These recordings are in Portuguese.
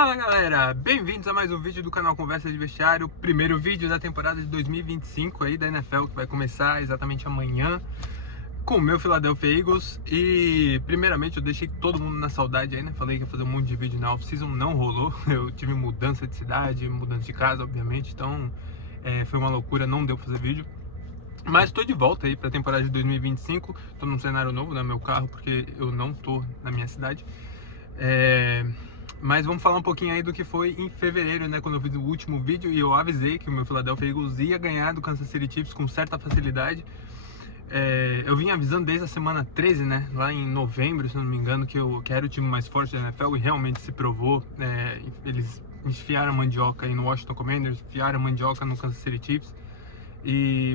Fala galera, bem-vindos a mais um vídeo do canal Conversa de Vestiário, primeiro vídeo da temporada de 2025 aí da NFL, que vai começar exatamente amanhã com o meu Philadelphia Eagles. E primeiramente eu deixei todo mundo na saudade aí, né? Falei que ia fazer um monte de vídeo na off-season, não rolou. Eu tive mudança de cidade, mudança de casa, obviamente, então foi uma loucura, não deu pra fazer vídeo. Mas tô de volta aí pra temporada de 2025, tô num cenário novo, né? Meu carro, porque eu não tô na minha cidade. Mas vamos falar um pouquinho aí do que foi em fevereiro, né, quando eu fiz o último vídeo e eu avisei que o meu Philadelphia Eagles ia ganhar do Kansas City Chiefs com certa facilidade. Eu vim avisando desde a semana 13, né, lá em novembro, se não me engano, que era o time mais forte da NFL, e realmente se provou. Eles enfiaram a mandioca aí no Washington Commanders, enfiaram a mandioca no Kansas City Chiefs.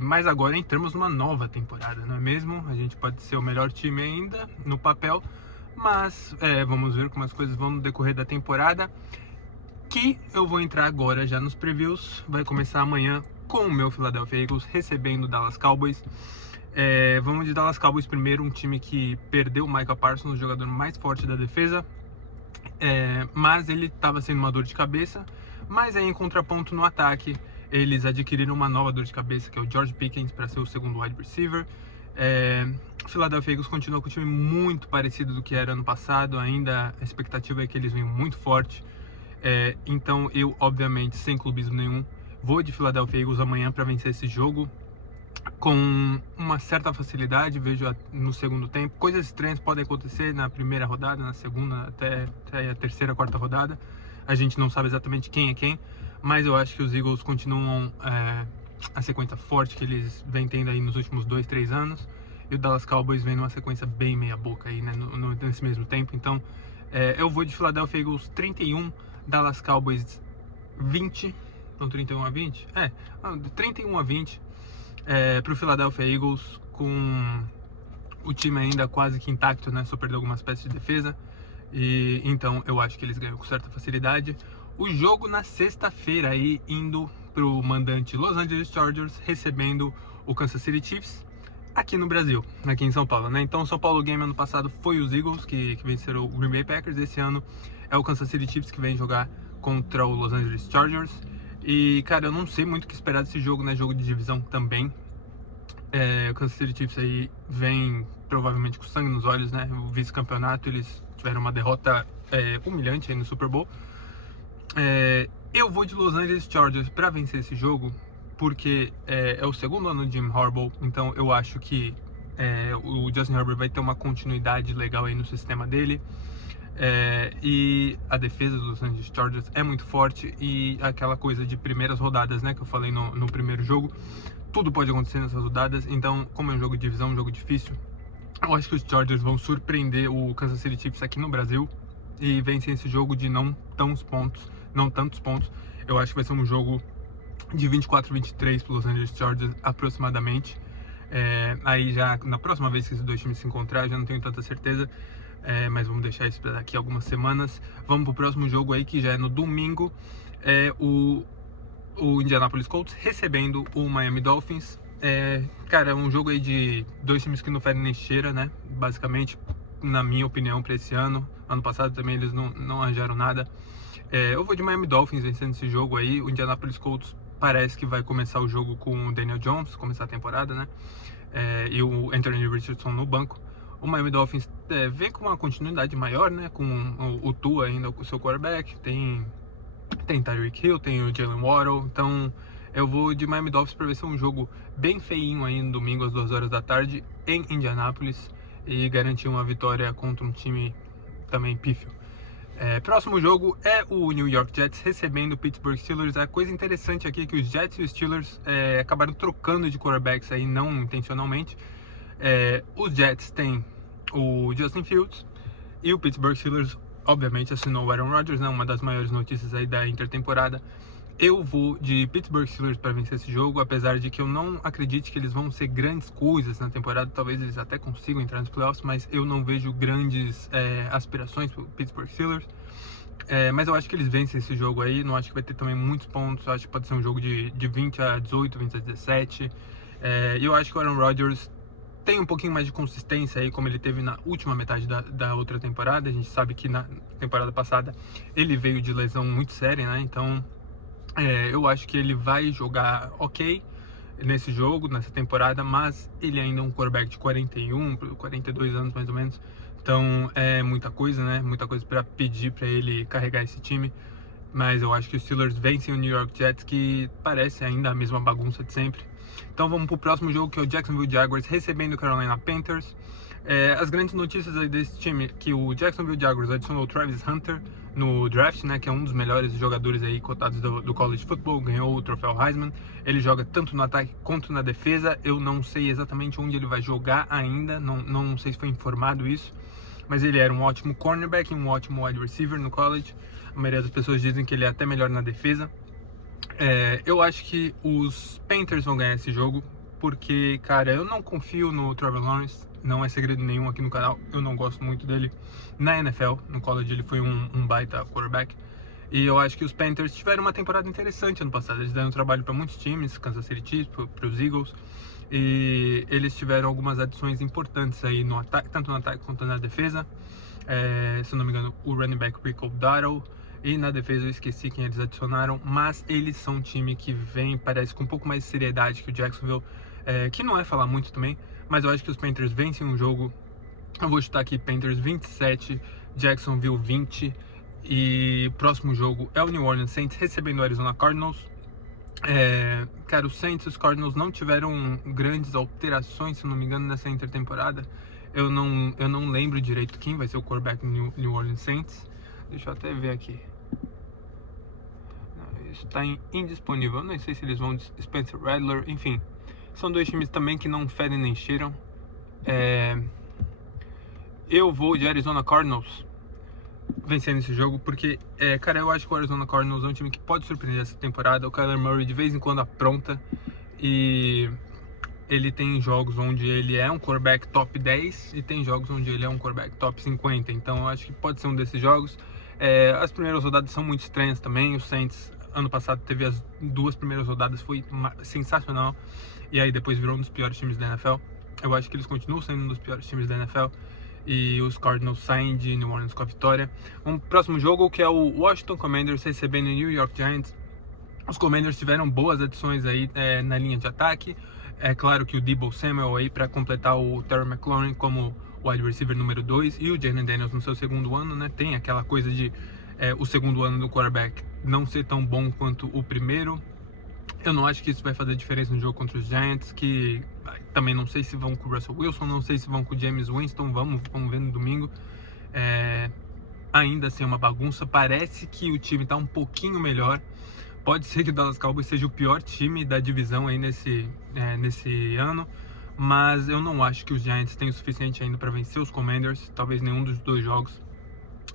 Mas agora entramos numa nova temporada, não é mesmo? A gente pode ser o melhor time ainda no papel, mas vamos ver como as coisas vão no decorrer da temporada, que eu vou entrar agora já nos previews. Vai começar amanhã com o meu Philadelphia Eagles recebendo o Dallas Cowboys. Vamos de Dallas Cowboys primeiro, um time que perdeu o Micah Parsons, o jogador mais forte da defesa, mas ele estava sendo uma dor de cabeça. Mas aí, em contraponto, no ataque, eles adquiriram uma nova dor de cabeça, que é o George Pickens, para ser o segundo wide receiver. O Philadelphia Eagles continua com um time muito parecido do que era ano passado. Ainda a expectativa é que eles venham muito forte. Então eu, obviamente, sem clubismo nenhum, vou de Philadelphia Eagles amanhã para vencer esse jogo com uma certa facilidade. Vejo no segundo tempo coisas estranhas podem acontecer na primeira rodada, na segunda, até a terceira, quarta rodada. A gente não sabe exatamente quem é quem, mas eu acho que os Eagles continuam a sequência forte que eles vêm tendo aí nos últimos 2, 3 anos. E o Dallas Cowboys vem numa sequência bem meia boca aí, né, nesse mesmo tempo. Então eu vou de Philadelphia Eagles 31, Dallas Cowboys 20. Então 31-20? 31-20 pro Philadelphia Eagles, com o time ainda quase que intacto, né, só perdeu algumas peças de defesa. E então eu acho que eles ganham com certa facilidade. O jogo na sexta-feira aí, indo pro mandante Los Angeles Chargers, recebendo o Kansas City Chiefs aqui no Brasil, aqui em São Paulo, né? Então o São Paulo Game ano passado foi os Eagles que venceram o Green Bay Packers. Esse ano é o Kansas City Chiefs que vem jogar contra o Los Angeles Chargers. E cara, eu não sei muito o que esperar desse jogo, né? Jogo de divisão também. O Kansas City Chiefs aí vem provavelmente com sangue nos olhos, né? O vice-campeonato, eles tiveram uma derrota humilhante aí no Super Bowl. Eu vou de Los Angeles Chargers para vencer esse jogo, porque é o segundo ano de Jim Harbaugh, então eu acho que o Justin Herbert vai ter uma continuidade legal aí no sistema dele. E a defesa dos Los Angeles Chargers é muito forte, e aquela coisa de primeiras rodadas, né, que eu falei no primeiro jogo, tudo pode acontecer nessas rodadas. Então, como é um jogo de divisão, um jogo difícil, eu acho que os Chargers vão surpreender o Kansas City Chiefs aqui no Brasil e vencem esse jogo de não tantos pontos. Eu acho que vai ser um jogo de 24-23 para Los Angeles Chargers aproximadamente. Aí já na próxima vez que esses dois times se encontrar, já não tenho tanta certeza, mas vamos deixar isso para daqui a algumas semanas. Vamos pro próximo jogo aí, que já é no domingo, o Indianapolis Colts recebendo o Miami Dolphins. Cara, é um jogo aí de dois times que não fedem nem cheira, né? Basicamente, na minha opinião, para esse ano. Ano passado também eles não arranjaram nada. Eu vou de Miami Dolphins vencendo esse jogo aí. O Indianapolis Colts parece que vai começar o jogo com o Daniel Jones, começar a temporada, né? E o Anthony Richardson no banco. O Miami Dolphins vem com uma continuidade maior, né? Com o Tua ainda, o seu quarterback. Tem Tyreek Hill, tem o Jalen Waddle. Então eu vou de Miami Dolphins para ver se é um jogo bem feinho aí no domingo às 2 horas da tarde em Indianápolis, e garantir uma vitória contra um time também pífio. Próximo jogo é o New York Jets recebendo o Pittsburgh Steelers. A coisa interessante aqui é que os Jets e os Steelers acabaram trocando de quarterbacks aí, não intencionalmente. Os Jets têm o Justin Fields e o Pittsburgh Steelers obviamente assinou o Aaron Rodgers, né? Uma das maiores notícias aí da intertemporada. Eu vou de Pittsburgh Steelers para vencer esse jogo, apesar de que eu não acredite que eles vão ser grandes coisas na temporada. Talvez eles até consigam entrar nos playoffs, mas eu não vejo grandes aspirações para o Pittsburgh Steelers. Mas eu acho que eles vencem esse jogo aí. Não acho que vai ter também muitos pontos. Eu acho que pode ser um jogo de 20-18, 20-17. E eu acho que o Aaron Rodgers tem um pouquinho mais de consistência aí, como ele teve na última metade da outra temporada. A gente sabe que na temporada passada ele veio de lesão muito séria, né? Então eu acho que ele vai jogar ok nesse jogo, nessa temporada, mas ele ainda é um quarterback de 41, 42 anos mais ou menos. Então é muita coisa, né? Muita coisa para pedir para ele carregar esse time. Mas eu acho que os Steelers vencem o New York Jets, que parece ainda a mesma bagunça de sempre. Então vamos pro próximo jogo, que é o Jacksonville Jaguars recebendo o Carolina Panthers. As grandes notícias aí desse time, que o Jacksonville Jaguars adicionou o Travis Hunter no draft, né, que é um dos melhores jogadores aí cotados do college football, ganhou o troféu Heisman. Ele joga tanto no ataque quanto na defesa. Eu não sei exatamente onde ele vai jogar ainda, não sei se foi informado isso, mas ele era um ótimo cornerback e um ótimo wide receiver no college. A maioria das pessoas dizem que ele é até melhor na defesa. Eu acho que os Panthers vão ganhar esse jogo, porque, cara, eu não confio no Trevor Lawrence, não é segredo nenhum aqui no canal, eu não gosto muito dele na NFL, no college ele foi um baita quarterback, e eu acho que os Panthers tiveram uma temporada interessante ano passado, eles deram trabalho para muitos times, Kansas City Chiefs, para os Eagles, e eles tiveram algumas adições importantes aí no ataque, tanto no ataque quanto na defesa. Se eu não me engano, o running back Rico Dowdle. E na defesa eu esqueci quem eles adicionaram, mas eles são um time que vem, parece, com um pouco mais de seriedade que o Jacksonville, que não é falar muito também, mas eu acho que os Panthers vencem um jogo. Eu vou chutar aqui Panthers 27, Jacksonville 20, e o próximo jogo é o New Orleans Saints recebendo o Arizona Cardinals. Cara, os Saints e os Cardinals não tiveram grandes alterações, se eu não me engano, nessa intertemporada. Eu não lembro direito quem vai ser o quarterback do New Orleans Saints. Deixa eu até ver aqui. Isso está indisponível. Eu não sei se eles vão de Spencer Rattler. Enfim, são dois times também que não fedem nem cheiram. Eu vou de Arizona Cardinals vencendo esse jogo, porque, cara, eu acho que o Arizona Cardinals é um time que pode surpreender essa temporada. O Kyler Murray de vez em quando apronta, e ele tem jogos onde ele é um quarterback top 10 e tem jogos onde ele é um quarterback top 50. Então eu acho que pode ser um desses jogos. As primeiras rodadas são muito estranhas também. O Saints ano passado teve as 2 primeiras rodadas, foi sensacional, e aí depois virou um dos piores times da NFL. Eu acho que eles continuam sendo um dos piores times da NFL, e os Cardinals saem de New Orleans com a vitória. Um próximo jogo, que é o Washington Commanders recebendo o New York Giants. Os Commanders tiveram boas adições aí na linha de ataque. É claro que o Deebo Samuel aí para completar o Terry McLaurin como wide receiver número 2, e o Jalen Daniels no seu segundo ano, né? Tem aquela coisa de o segundo ano do quarterback não ser tão bom quanto o primeiro. Eu não acho que isso vai fazer diferença no jogo contra os Giants, que também não sei se vão com o Russell Wilson, não sei se vão com o James Winston, vamos ver no domingo. Ainda assim é uma bagunça, parece que o time está um pouquinho melhor. Pode ser que o Dallas Cowboys seja o pior time da divisão aí nesse ano, mas eu não acho que os Giants têm o suficiente ainda para vencer os Commanders, talvez nenhum dos dois jogos.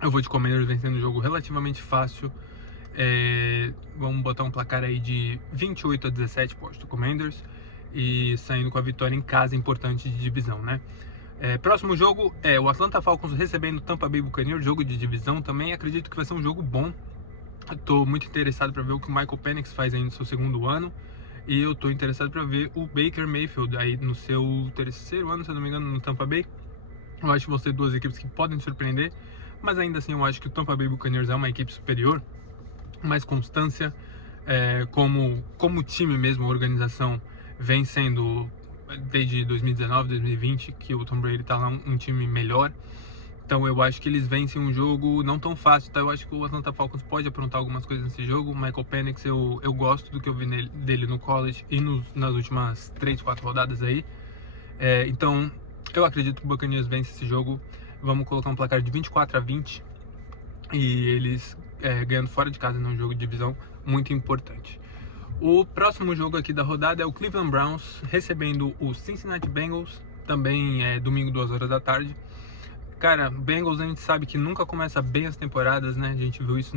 Eu vou de Commanders vencendo o jogo relativamente fácil. Vamos botar um placar aí de 28-17 para o Commanders, e saindo com a vitória em casa, importante de divisão, né? Próximo jogo é o Atlanta Falcons recebendo o Tampa Bay Buccaneers, jogo de divisão também. Acredito que vai ser um jogo bom. Estou muito interessado para ver o que o Michael Penix faz aí no seu segundo ano, e eu estou interessado para ver o Baker Mayfield aí no seu terceiro ano, se eu não me engano, no Tampa Bay. Eu acho que vão ser duas equipes que podem surpreender, mas ainda assim eu acho que o Tampa Bay Buccaneers é uma equipe superior, mais constância, como time mesmo, a organização vem sendo desde 2019, 2020, que o Tom Brady está lá um time melhor. Então eu acho que eles vencem um jogo não tão fácil, tá? Eu acho que o Atlanta Falcons pode aprontar algumas coisas nesse jogo. O Michael Penix, eu gosto do que eu vi dele no college e nas últimas 3, 4 rodadas aí. Então eu acredito que o Buccaneers vence esse jogo. Vamos colocar um placar de 24-20, e eles ganhando fora de casa num jogo de divisão muito importante. O próximo jogo aqui da rodada é o Cleveland Browns recebendo o Cincinnati Bengals, também domingo, 2 horas da tarde. Cara, Bengals a gente sabe que nunca começa bem as temporadas, né? A gente viu isso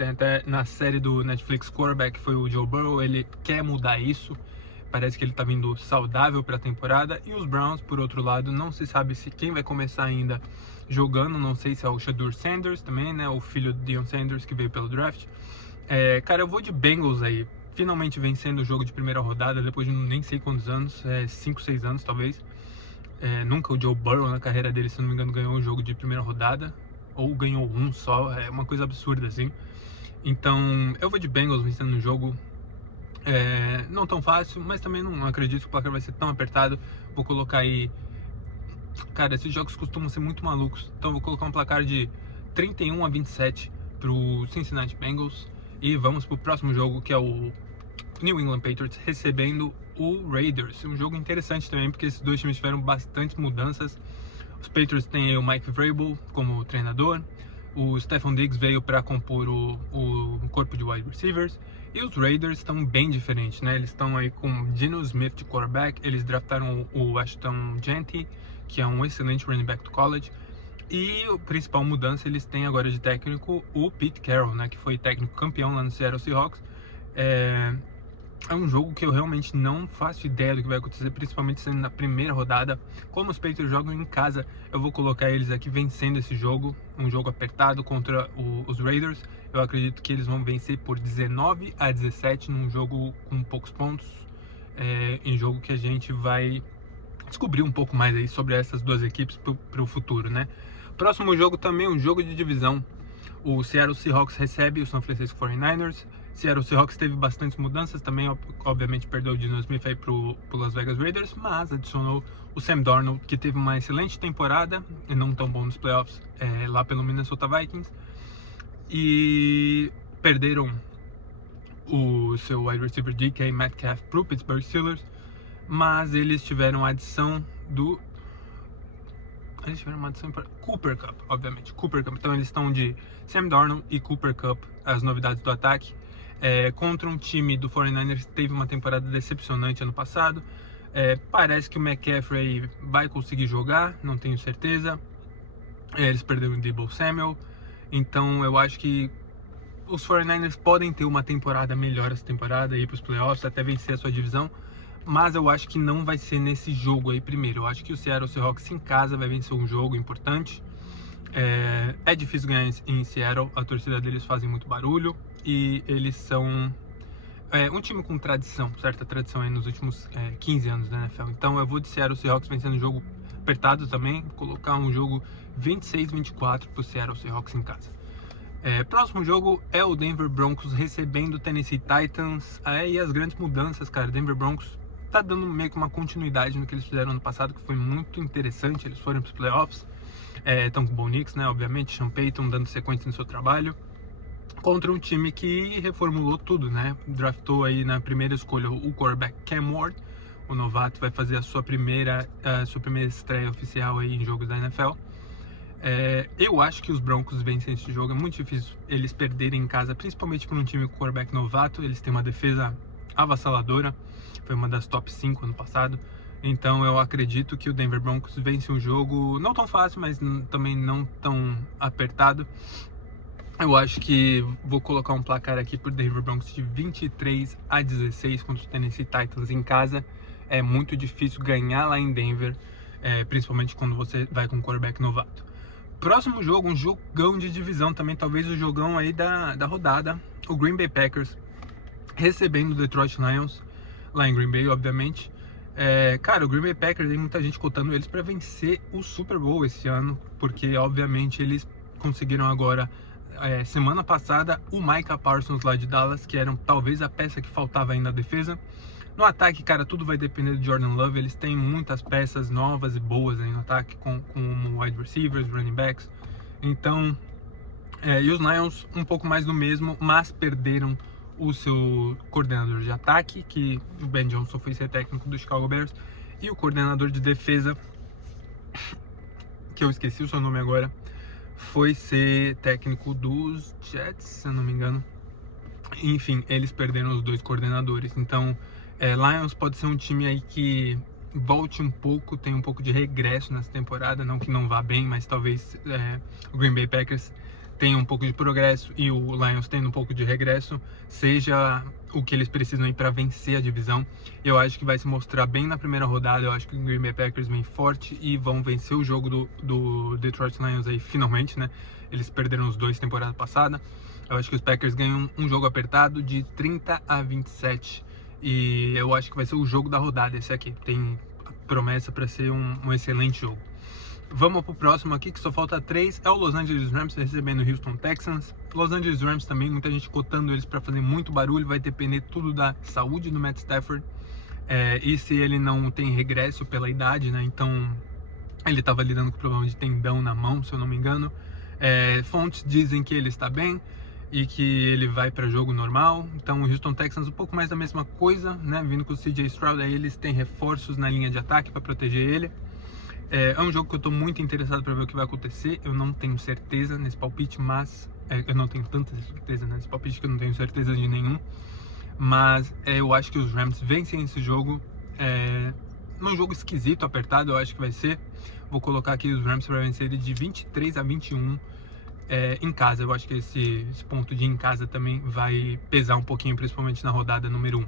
até na série do Netflix Quarterback, que foi o Joe Burrow. Ele quer mudar isso, parece que ele tá vindo saudável para a temporada. E os Browns, por outro lado, não se sabe se quem vai começar ainda jogando, não sei se é o Shedeur Sanders também, né? O filho do Deion Sanders, que veio pelo draft. Cara, eu vou de Bengals aí, finalmente vencendo o jogo de primeira rodada, depois de nem sei quantos anos, 5, 6 anos talvez. Nunca o Joe Burrow na carreira dele, se não me engano, ganhou um jogo de primeira rodada, ou ganhou um só, é uma coisa absurda assim. Então eu vou de Bengals vencendo no jogo, não tão fácil, mas também não acredito que o placar vai ser tão apertado. Vou colocar aí, cara, esses jogos costumam ser muito malucos, então vou colocar um placar de 31-27 pro Cincinnati Bengals. E vamos pro próximo jogo, que é o New England Patriots recebendo o Raiders. Um jogo interessante também, porque esses dois times tiveram bastantes mudanças. Os Patriots têm aí o Mike Vrabel como treinador, o Stephon Diggs veio para compor o corpo de wide receivers, e os Raiders estão bem diferentes, né? Eles estão aí com Geno Smith de quarterback, eles draftaram o Ashton Jeanty, que é um excelente running back do college, e a principal mudança eles têm agora de técnico o Pete Carroll, né? Que foi técnico campeão lá no Seattle Seahawks. É um jogo que eu realmente não faço ideia do que vai acontecer, principalmente sendo na primeira rodada. Como os Patriots jogam em casa, eu vou colocar eles aqui vencendo esse jogo, um jogo apertado contra os Raiders. Eu acredito que eles vão vencer por 19-17 num jogo com poucos pontos, em jogo que a gente vai descobrir um pouco mais aí sobre essas duas equipes para o futuro, né? Próximo jogo também é um jogo de divisão. O Seattle Seahawks recebe o San Francisco 49ers. Seattle Seahawks teve bastantes mudanças também, obviamente perdeu o Geno Smith aí pro Las Vegas Raiders, mas adicionou o Sam Darnold, que teve uma excelente temporada e não tão bom nos playoffs lá pelo Minnesota Vikings, e perderam o seu wide receiver DK Metcalf pro Pittsburgh Steelers, mas eles tiveram a adição do Cooper Kupp, obviamente, Cooper Kupp. Então eles estão de Sam Darnold e Cooper Kupp, as novidades do ataque, contra um time do 49ers que teve uma temporada decepcionante ano passado. Parece que o McCaffrey vai conseguir jogar, não tenho certeza. Eles perderam o Deebo Samuel, então eu acho que os 49ers podem ter uma temporada melhor essa temporada, ir para os playoffs, até vencer a sua divisão. Mas eu acho que não vai ser nesse jogo aí primeiro. Eu acho que o Seattle Seahawks em casa vai vencer um jogo importante. É difícil ganhar em Seattle, a torcida deles fazem muito barulho e eles são um time com tradição, certa tradição aí nos últimos 15 anos da NFL. Então eu vou de Seattle Seahawks vencendo um jogo apertado também, colocar um jogo 26-24 para o Seattle Seahawks em casa. Próximo jogo é o Denver Broncos recebendo o Tennessee Titans. E as grandes mudanças, cara, Denver Broncos tá dando meio que uma continuidade no que eles fizeram ano passado, que foi muito interessante. Eles foram para os playoffs, estão com o Bo Nix, né, obviamente, Sean Payton dando sequência no seu trabalho, contra um time que reformulou tudo, né, draftou aí na primeira escolha o quarterback Cam Ward, o novato, vai fazer a sua primeira estreia oficial aí em jogos da NFL. Eu acho que os Broncos vencem esse jogo, é muito difícil eles perderem em casa, principalmente para um time com quarterback novato. Eles têm uma defesa avassaladora, foi uma das top 5 ano passado, então eu acredito que o Denver Broncos vence um jogo não tão fácil, mas também não tão apertado. Eu acho que vou colocar um placar aqui por Denver Broncos de 23-16 contra o Tennessee Titans em casa. É muito difícil ganhar lá em Denver, principalmente quando você vai com um quarterback novato. Próximo jogo, um jogão de divisão também, talvez o jogão aí da rodada, o Green Bay Packers recebendo o Detroit Lions, lá em Green Bay, obviamente. Cara, o Green Bay Packers, tem muita gente cotando eles para vencer o Super Bowl esse ano, porque obviamente eles conseguiram agora, semana passada, o Micah Parsons lá de Dallas, que era talvez a peça que faltava ainda na defesa. No ataque, cara, tudo vai depender do Jordan Love. Eles têm muitas peças novas e boas aí no ataque, com wide receivers, running backs. Então, e os Lions um pouco mais do mesmo, mas perderam o seu coordenador de ataque, que o Ben Johnson foi ser técnico do Chicago Bears, e o coordenador de defesa, que eu esqueci o seu nome agora, foi ser técnico dos Jets, se eu não me engano. Enfim, eles perderam os dois coordenadores. Então, Lions pode ser um time aí que volte um pouco, tem um pouco de regresso nessa temporada, não que não vá bem, mas talvez o Green Bay Packers tenha um pouco de progresso e o Lions tendo um pouco de regresso seja o que eles precisam aí para vencer a divisão. Eu acho que vai se mostrar bem na primeira rodada. Eu acho que o Green Bay Packers vem forte e vão vencer o jogo do Detroit Lions aí finalmente, né? Eles perderam os dois temporada passada. Eu acho que os Packers ganham um jogo apertado de 30-27 e eu acho que vai ser o jogo da rodada esse aqui. Tem promessa para ser um excelente jogo. Vamos pro próximo aqui, que só falta 3, é o Los Angeles Rams recebendo o Houston Texans. Los Angeles Rams também, muita gente cotando eles para fazer muito barulho, vai depender tudo da saúde do Matt Stafford, e se ele não tem regresso pela idade, né? Então ele estava lidando com problema de tendão na mão, se eu não me engano. Fontes dizem que ele está bem e que ele vai para jogo normal. Então o Houston Texans um pouco mais da mesma coisa, né? Vindo com o CJ Stroud, aí eles têm reforços na linha de ataque para proteger ele. É um jogo que eu estou muito interessado para ver o que vai acontecer. Eu não tenho certeza nesse palpite, mas eu não tenho tanta certeza nesse palpite que eu não tenho certeza de nenhum. Mas eu acho que os Rams vencem esse jogo. Num jogo esquisito, apertado, eu acho que vai ser. Vou colocar aqui os Rams para vencer ele de 23-21 em casa. Eu acho que esse ponto de em casa também vai pesar um pouquinho, principalmente na rodada número 1.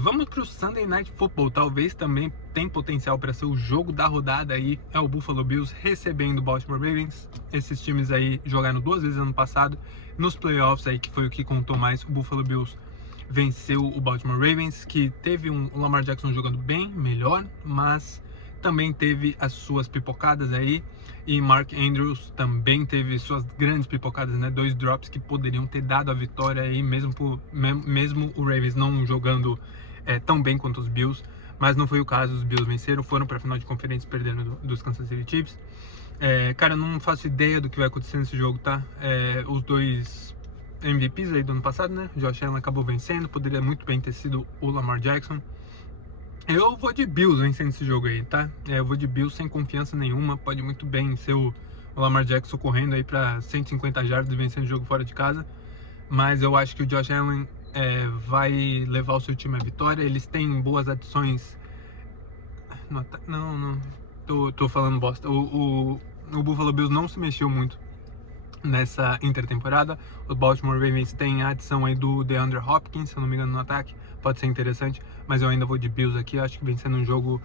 Vamos para o Sunday Night Football, talvez também tem potencial para ser o jogo da rodada aí, é o Buffalo Bills recebendo o Baltimore Ravens. Esses times aí jogaram 2 vezes ano passado, nos playoffs aí, que foi o que contou mais, o Buffalo Bills venceu o Baltimore Ravens, que teve o Lamar Jackson jogando bem, melhor, mas também teve as suas pipocadas aí, e Mark Andrews também teve suas grandes pipocadas, né? 2 drops que poderiam ter dado a vitória aí, mesmo o Ravens não jogando tão bem quanto os Bills, mas não foi o caso. Os Bills venceram, foram para a final de conferência, perderam dos Kansas City Chiefs. Cara, não faço ideia do que vai acontecer nesse jogo, tá? Os 2 MVPs aí do ano passado, né? Josh Allen acabou vencendo, poderia muito bem ter sido o Lamar Jackson. Eu vou de Bills vencendo esse jogo aí, tá? Eu vou de Bills sem confiança nenhuma. Pode muito bem ser o Lamar Jackson correndo aí para 150 jardas vencendo o jogo fora de casa. Mas eu acho que o Josh Allen vai levar o seu time à vitória. Eles têm boas adições. Não. Tô falando bosta. O Buffalo Bills não se mexeu muito nessa intertemporada. O Baltimore Ravens tem a adição aí do DeAndre Hopkins, se eu não me engano, no ataque. Pode ser interessante, mas eu ainda vou de Bills aqui. Acho que vencendo um jogo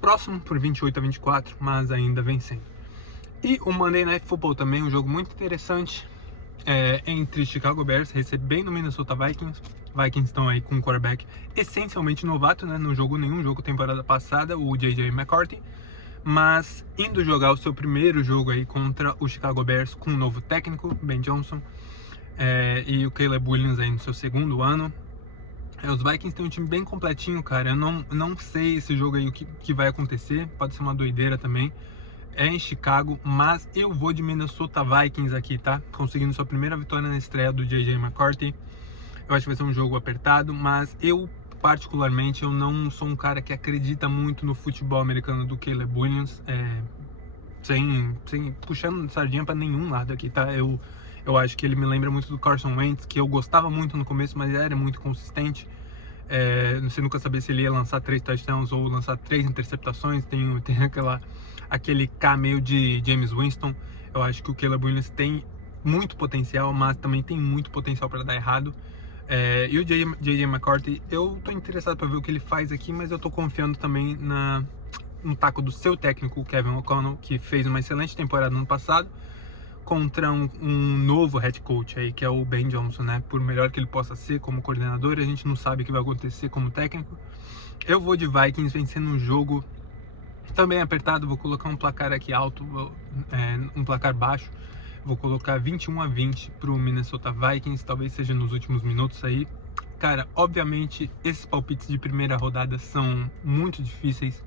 próximo por 28-24, mas ainda vencendo. E o Monday Night Football também, um jogo muito interessante, entre Chicago Bears recebendo o Minnesota Vikings. Vikings estão aí com um quarterback essencialmente novato, né? Não jogou nenhum jogo temporada passada, o J.J. McCarthy, mas indo jogar o seu primeiro jogo aí contra o Chicago Bears com um novo técnico, Ben Johnson, e o Caleb Williams aí no seu segundo ano. Os Vikings têm um time bem completinho, cara. Eu não sei esse jogo aí o que vai acontecer, pode ser uma doideira também. É em Chicago, mas eu vou de Minnesota Vikings aqui, tá? Conseguindo sua primeira vitória na estreia do J.J. McCarthy. Eu acho que vai ser um jogo apertado, mas eu particularmente eu não sou um cara que acredita muito no futebol americano do Caleb Williams, sem puxando sardinha para nenhum lado aqui, tá? Eu acho que ele me lembra muito do Carson Wentz, que eu gostava muito no começo, mas era muito consistente. Você nunca sabia se ele ia lançar 3 touchdowns ou lançar 3 interceptações. Tem aquele K meio de James Winston. Eu acho que o Caleb Williams tem muito potencial, mas também tem muito potencial para dar errado. E o J.J. McCarthy, eu tô interessado para ver o que ele faz aqui, mas eu tô confiando também no taco do seu técnico, Kevin O'Connell, que fez uma excelente temporada no ano passado, contra um novo head coach aí, que é o Ben Johnson, né? Por melhor que ele possa ser como coordenador, a gente não sabe o que vai acontecer como técnico. Eu vou de Vikings vencendo um jogo também apertado. Vou colocar um placar aqui alto, um placar baixo. Vou colocar 21-20 pro Minnesota Vikings, talvez seja nos últimos minutos aí. Cara, obviamente esses palpites de primeira rodada são muito difíceis.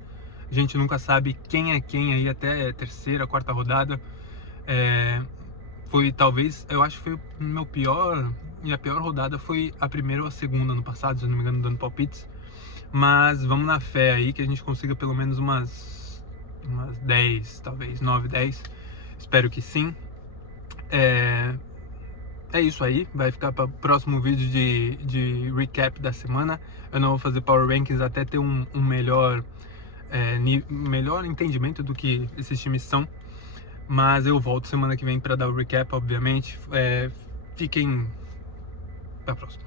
A gente nunca sabe quem é quem aí até a terceira, quarta rodada. Foi talvez, eu acho que foi o meu pior, minha pior rodada foi a primeira ou a segunda no passado, se eu não me engano, dando palpites. Mas vamos na fé aí que a gente consiga pelo menos umas 10, talvez 9, 10. Espero que sim. É isso aí, vai ficar para o próximo vídeo de recap da semana. Eu não vou fazer Power Rankings até ter um melhor entendimento do que esses times são. Mas eu volto semana que vem para dar o recap, obviamente. Fiquem para a próxima.